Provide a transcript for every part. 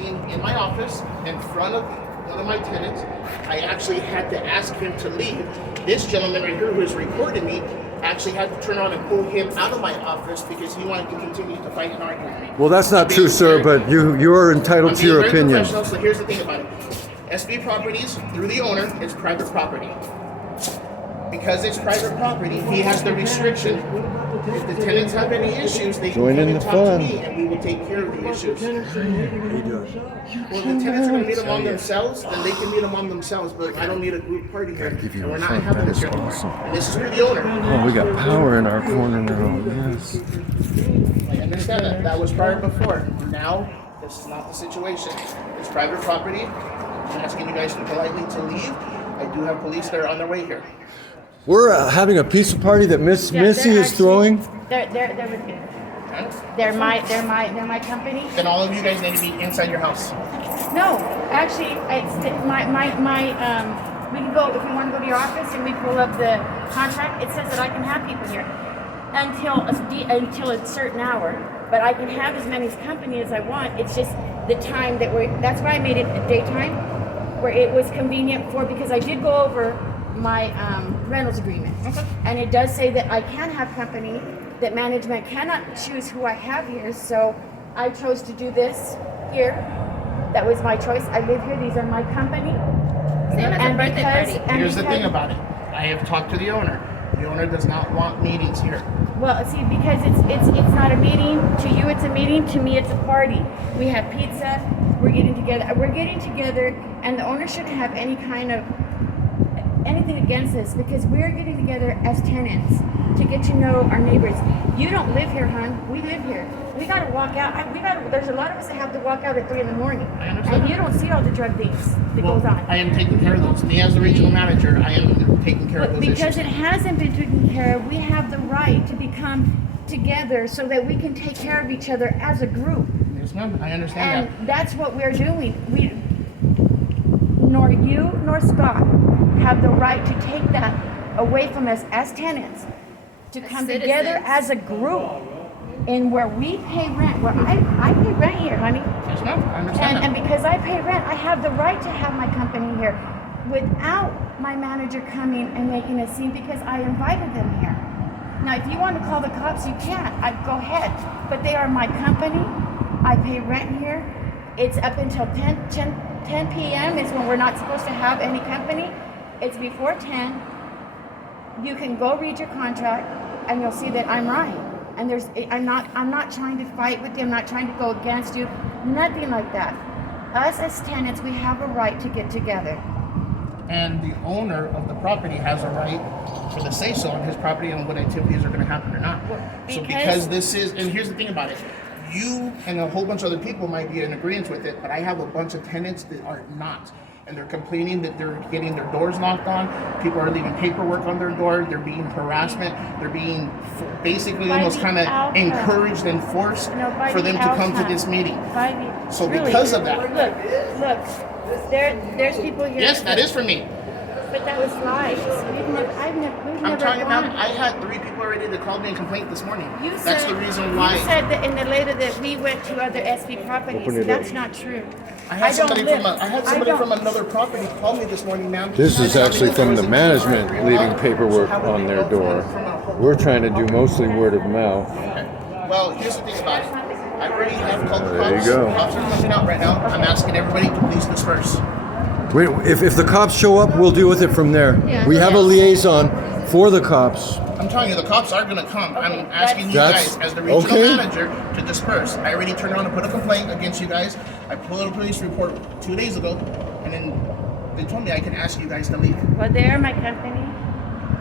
seen in my office in front of one of my tenants. I actually had to ask him to leave. This gentleman right here who is recording me actually had to turn around and pull him out of my office because he wanted to continue to fight and argue with me. Well, that's not true, sir, but you are entitled to your opinion. So here's the thing about it. SB Properties, through the owner, is private property. Because it's private property, he has the restriction. If the tenants have any issues, they can come and talk to me, and we will take care of the issues. Well, the tenants are going to meet among themselves, then they can meet among themselves, but I don't need a group party here. And we're not having this here anymore. And this is for the owner. Oh, we got power in our corner now. Yes. I understand that. That was prior before. Now, this is not the situation. It's private property. I'm asking you guys politely to leave. I do have police that are on their way here. We're having a pizza party that Missy is throwing. They're with me. They're my company. Then all of you guys need to be inside your house. No, actually, it's we can go if you want to go to your office and we pull up the contract. It says that I can have people here until a certain hour, but I can have as many company as I want. It's just the time that's why I made it a daytime, where it was convenient because I did go over my rentals agreement, and it does say that I can have company, that management cannot choose who I have here, so I chose to do this here. That was my choice. I live here. These are my company. Same as a birthday party. Here's the thing about it. I have talked to the owner. The owner does not want meetings here. Well, see, because it's not a meeting. To you, it's a meeting. To me, it's a party. We have pizza. We're getting together, and the owner shouldn't have any kind of anything against this, because we're getting together as tenants to get to know our neighbors. You don't live here, hon. We live here. We got to walk out. There's a lot of us that have to walk out at 3 a.m. I understand. And you don't see all the drug things that goes on. I am taking care of those. Me as the regional manager, I am taking care of those because issues. it hasn't been taken care of, we have the right to become together so that we can take care of each other as a group. Yes, ma'am. I understand And that's what we're doing. Nor you nor Scott have the right to take that away from us as tenants, to come together as a group in where we pay rent, where I pay rent here, honey. Yes, ma'am. I understand And because I pay rent, I have the right to have my company here without my manager coming and making a scene, because I invited them here. Now, if you want to call the cops, you can. Go ahead. But they are my company. I pay rent here. It's up until 10 p.m. is when we're not supposed to have any company. It's before 10. You can go read your contract, and you'll see that I'm right. And I'm not trying to fight with you. I'm not trying to go against you. Nothing like that. Us as tenants, we have a right to get together. And the owner of the property has a right for the say-so on his property on what activities are going to happen or not. Because this is, and here's the thing about it. You and a whole bunch of other people might be in agreement with it, but I have a bunch of tenants that are not. And they're complaining that they're getting their doors knocked on. People are leaving paperwork on their door. They're being harassment. They're being basically almost kind of encouraged and forced for them to come to this meeting. So because of that. Look, there's people here. Yes, that is for me. But that was lies. I'm talking about, I had 3 people already that called me and complained this morning. That's the reason why. You said that in the letter that we went to other SB properties. That's not true. I had somebody from another property call me this morning, ma'am. This is actually from the management leaving paperwork on their door. We're trying to do mostly word of mouth. Okay. Well, here's the thing about it. I already have called the cops. There you go. The cops are coming out right now. I'm asking everybody to please disperse. Wait, if the cops show up, we'll deal with it from there. We have a liaison for the cops. I'm telling you, the cops are going to come. I'm asking you guys, as the regional manager, to disperse. I already turned around and put a complaint against you guys. I put a police report 2 days ago, and then they told me I can ask you guys to leave. Well, they're my company.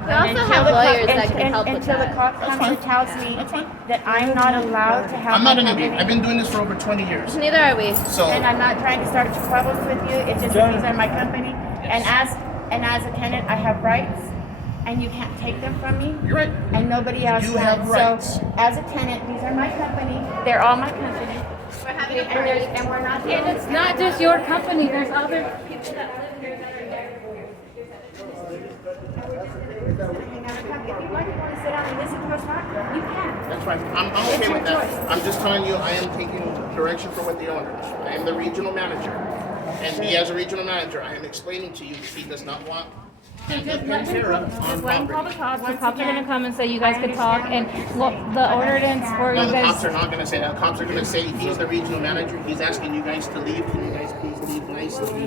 We also have lawyers that can help with until that. the cop comes and tells me that I'm not allowed to have I'm not my an company. idiot. I've been doing this for over 20 years. Neither are we. So, And I'm not trying to start troubles with you. It's just that these are my company. And as a tenant, I have rights, and you can't take them from me. you're right. And nobody else You can. have rights. So as a tenant, these are my company. They're all my company. We're having a party. And we're not. And it's not just your company, there's other people that live here that are there. We're just gonna hang out and if you want to sit down and listen to us talk, you can. That's fine. I'm It's okay your with that. choice. I'm just telling you, I am taking direction from what the owner is. I am the regional manager. And he, as a regional manager, I am explaining to you that he does not want Pantera on Just let them call the property. cops. The cops are gonna come and say you guys could talk, and well, the ordinance for No, you the cops guys. are not going to say that. The cops are going to say he's the regional manager. He's asking you guys to leave. Can you guys please leave nicely?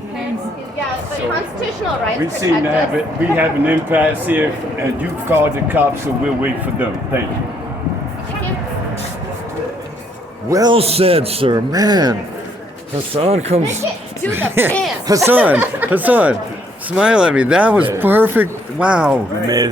Yeah, but constitutional rights We seem protect to have us. it. We have an impasse here, and you called the cops, so we'll wait for them. Thank you. Well said, sir. Man, Hassan comes. Do the dance. Hassan, smile at me. That was perfect. Wow. Miss